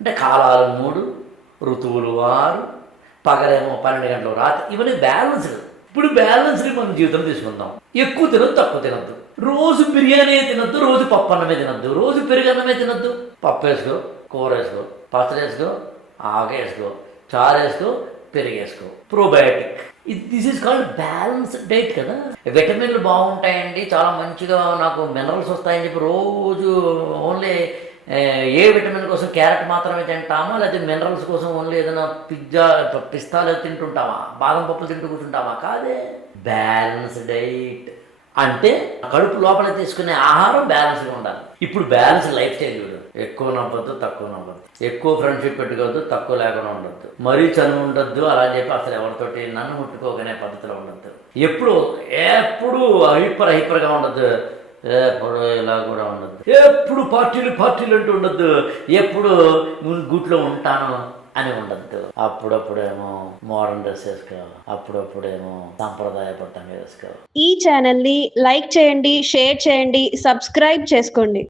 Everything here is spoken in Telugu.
అంటే కాలాలు 3, ఋతువులు 6, పగలేమో 12 గంటలు రాత్రి, ఇవన్నీ బ్యాలెన్స్డ్. ఇప్పుడు బ్యాలెన్స్డ్ మన జీవితంలో తీసుకుందాం. ఎక్కువ తినద్దు, తక్కువ తినద్దు. రోజు బిర్యానీ తినద్దు, రోజు పప్పు అన్నమే తినద్దు, రోజు పెరుగు అన్నమే తినద్దు. పప్పు వేసుకో, కూర వేసుకో, పచ్చడి వేసుకో, ఆకు వేసుకో, చారు వేసుకో, పెరుగు వేసుకో. Probiotic. This is called balanced diet కదా. విటమిన్లు బాగుంటాయండి, చాలా మంచిగా నాకు మినరల్స్ వస్తాయని చెప్పి రోజు ఓన్లీ ఏ విటమిన్ కోసం క్యారెట్ మాత్రమే తింటామా, లేకపోతే మినరల్స్ కోసం ఓన్లీ ఏదైనా పిస్తాలు తింటుంటామా, బాదం పప్పులు తింటూ కూర్చుంటామా? కాదే. బ్యాలెన్స్డ్ డైట్ అంటే కడుపు లోపల తీసుకునే ఆహారం బ్యాలెన్స్గా ఉండాలి. ఇప్పుడు బ్యాలెన్స్ లైఫ్ స్టైల్ చూడు. ఎక్కువ నవ్వద్దు, తక్కువ నవ్వద్దు. ఎక్కువ ఫ్రెండ్షిప్ పెట్టుకోవద్దు, తక్కువ లేకుండా ఉండొద్దు. మరీ చనువు ఉండొద్దు, అలా చెప్పి అసలు ఎవరితోటి నన్ను ముట్టుకోకనే పద్ధతిలో ఉండొద్దు. ఎప్పుడు హైపర్గా ఉండొద్దు. ఎప్పుడు ఇలా కూడా ఉండొద్దు. ఎప్పుడు పార్టీలు అంటూ ఉండొద్దు. ఎప్పుడు గుట్లో ఉంటాను అని ఉండద్దు. అప్పుడప్పుడేమో మోడర్న్ డ్రెస్ వేసుకో, అప్పుడప్పుడేమో సాంప్రదాయ పట్టంగా వేసుకో. ఈ ఛానల్ని లైక్ చేయండి, షేర్ చేయండి, సబ్స్క్రైబ్ చేసుకోండి.